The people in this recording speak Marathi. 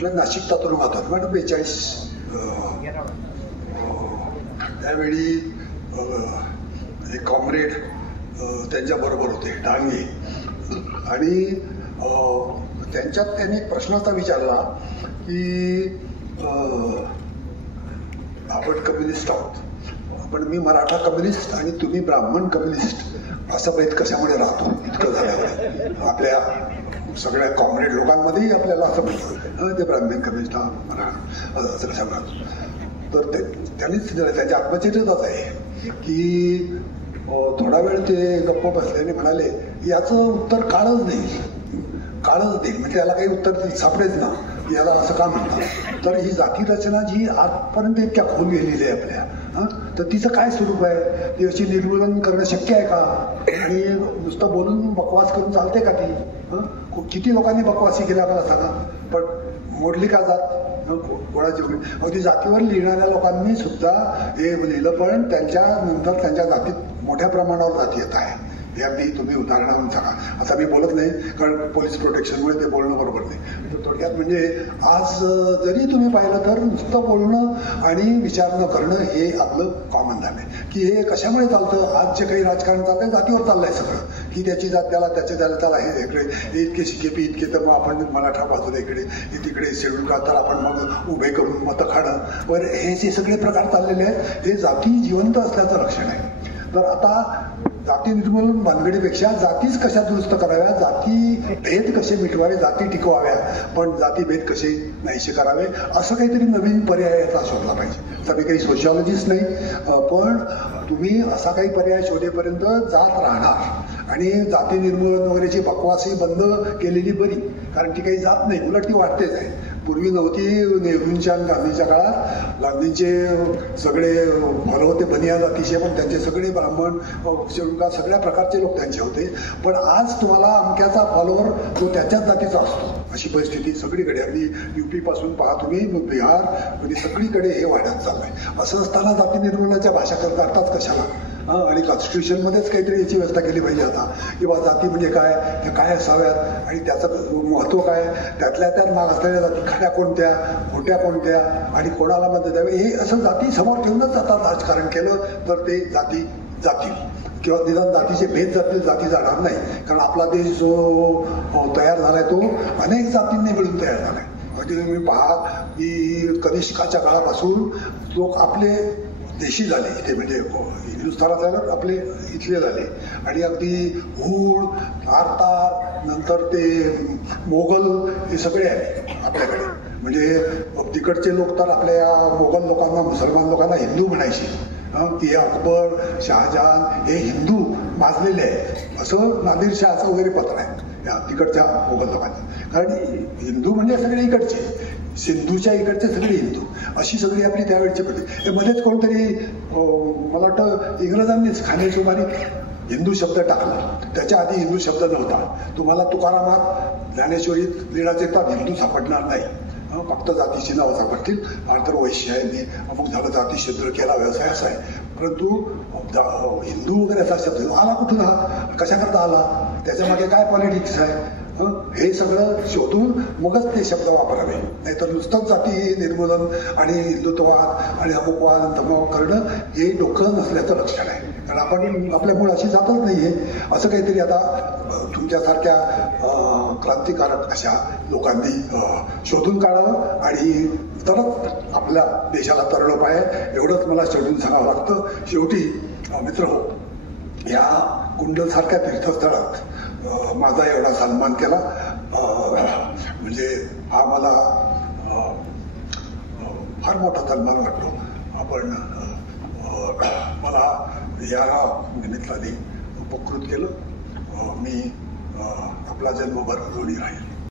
कुठल्या नाशिकचा तुरुंगात होता मॅडम 42. त्यावेळी एक कॉम्रेड त्यांच्याबरोबर होते डांगे आणि त्यांच्यात त्यांनी एक प्रश्न असा विचारला की आपण कम्युनिस्ट आहोत पण मी मराठा कम्युनिस्ट आणि तुम्ही ब्राह्मण कम्युनिस्ट असं भेद कशामुळे राहतो इतकं झाल्यावर आपल्या सगळ्या कॉम्रेड लोकांमध्येही आपल्याला असं म्हणतो ते ब्राह्मण कम्युनिस्ट मराठा असं कशामुळे राहतो. तर त्यांनीच त्याच्या आत्मचरित्रात आहे की थोडा वेळ ते गप्प बसल्याने म्हणाले याचं उत्तर काळच देईल म्हणजे याला काही उत्तर सापडेच ना याला असं का म्हणतात. तर ही जाती रचना जी आजपर्यंत इतक्या खोल गेलेली आहे आपल्या तर तिचं काय स्वरूप आहे ती अशी निर्मूलन करणं शक्य आहे का आणि नुसतं बोलून बकवास करून चालते का ती. किती लोकांनी बकवासी केल्या मला सांगा पण मोडली का जात कोणाची अगदी जातीवर लिहिणाऱ्या लोकांनी सुद्धा हे लिहिलं पण त्यांच्या नंतर त्यांच्या जातीत मोठ्या प्रमाणावर जाती येत आहे हे अगदी तुम्ही उदाहरणावरून सांगा. आता मी बोलत नाही कारण पोलीस प्रोटेक्शनमुळे ते बोलणं बरोबर नाही. तर थोडक्यात म्हणजे आज जरी तुम्ही पाहिलं तर नुसतं बोलणं आणि विचार न करणं हे आपलं कॉमन झालंय की हे कशामुळे चालतं. आज जे काही राजकारण चाललंय जातीवर चाललंय सगळं की त्याची जात त्याला त्याच्या त्याला हे इकडे इतके शिकेपी इतके तर मग आपण मराठा बाजूला इकडे तिकडे शेड्यूल कास्ट तर आपण मग उभे करून मतं खाणं वगैरे हे जे सगळे प्रकार चाललेले आहेत हे जाती जिवंत असल्याचं लक्षण आहे. तर आता जाती निर्मूलन भानगडीपेक्षा जातीच कशा दुरुस्त कराव्या जाती भेद कसे मिटवावे जाती टिकवाव्या पण जाती भेद कसे नाहीसे करावे असं काहीतरी नवीन पर्याय याचा शोधला पाहिजे. तर मी काही सोशिओलॉजिस्ट नाही पण तुम्ही असा काही पर्याय शोधेपर्यंत जात राहणार आणि जाती निर्मूलन वगैरेची बकवासही बंद केलेली बरी कारण ती काही जात नाही उलट ती वाढतेच आहे. पूर्वी नव्हती. नेहरूंच्या आणि गांधीच्या काळात गांधींचे सगळे फॉलो होते बनिया जातीचे पण त्यांचे सगळे ब्राह्मण शेळुका सगळ्या प्रकारचे लोक त्यांचे होते. पण आज तुम्हाला अमक्याचा फॉलोवर जो त्याच्याच जातीचा असतो अशी परिस्थिती सगळीकडे अगदी युपी पासून पहा तुम्ही बिहार म्हणजे सगळीकडे हे वाढत चाललंय. असं असताना जाती निर्मूलनाच्या भाषा करतात कशाला आणि कॉन्स्टिट्यूशन मध्येच काहीतरी याची व्यवस्था केली पाहिजे आता किंवा जाती म्हणजे काय त्या काय असाव्यात आणि त्याचं महत्व काय त्यातल्या त्यात माग असलेल्या जाती खऱ्या कोणत्या खोट्या कोणत्या आणि कोणाला मदत द्यावी हे असं जाती समोर ठेवूनच आता राजकारण केलं तर ते जाती जातील किंवा निदान जातीचे भेद जातील जाती जाणार नाही. कारण आपला देश जो तयार झालाय तो अनेक जातींनी मिळून तयार झालाय. म्हणजे तुम्ही पहा की कनिष्काच्या काळापासून लोक आपले देशी झाले इथे म्हणजे हिंदुस्थानात झालं आपले इथले झाले आणि अगदी हूळ तारतार नंतर ते मोगल हे सगळे आले आपल्याकडे. म्हणजे तिकडचे लोक तर आपल्या मोगल लोकांना मुसलमान लोकांना हिंदू म्हणायचे की अकबर शहाजहान हे हिंदू माजलेले आहेत असं नादिरशहाचं वगैरे पत्र आहे या तिकडच्या मोगल लोकांचं. कारण हिंदू म्हणजे सगळे इकडचे सिंधूच्या इकडचे सगळे हिंदू अशी सगळी आपली त्यावेळची पद्धती. मध्येच कोणतरी मला वाटतं इंग्रजांनीच खानेशुमारी हिंदू शब्द टाकला. त्याच्या आधी हिंदू शब्द नव्हता. तुम्हाला तुकारामात ज्ञानेश्वरीत लिळाचे येतात हिंदू सापडणार नाही फक्त जातीची नावं सापडतील. आंतर वैश्याने अमुक झालं जाती शूद्र केला व्यवसाय असा आहे. परंतु हिंदू वगैरे असा शब्द आला कुठून हा कशाकरता आला त्याच्यामागे काय पॉलिटिक्स आहे हे सगळं शोधून मगच ते शब्द वापरावे. नाहीतर नुसतंच जाती निर्मूलन आणि हिंदुत्ववाद आणि अमुकवाद तमुक करणं हे डोकं नसल्याचं लक्षण आहे. कारण आपण आपल्या मुळाशी जातच नाहीये. असं काहीतरी आता तुमच्यासारख्या क्रांतिकारक अशा लोकांनी शोधून काढावं आणि तरच आपल्या देशाला तरणं आहे एवढंच मला शेवटून सांगावं लागतं. शेवटी मित्र हो या कुंडलसारख्या तीर्थस्थळात माझा एवढा सन्मान केला म्हणजे हा मला फार मोठा सन्मान वाटतो. आपण मला या निमित्ताने उपकृत केलं. मी आपला जन्मभर ऋणी राहील.